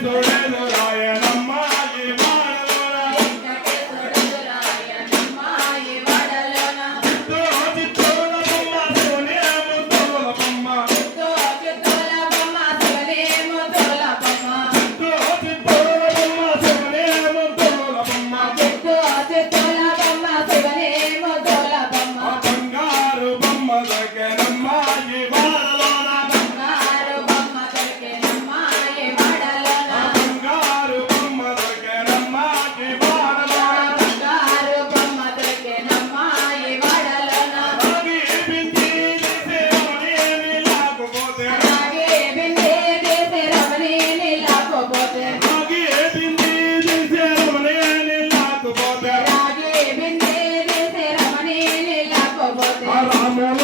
That's all right. Baba. Baba.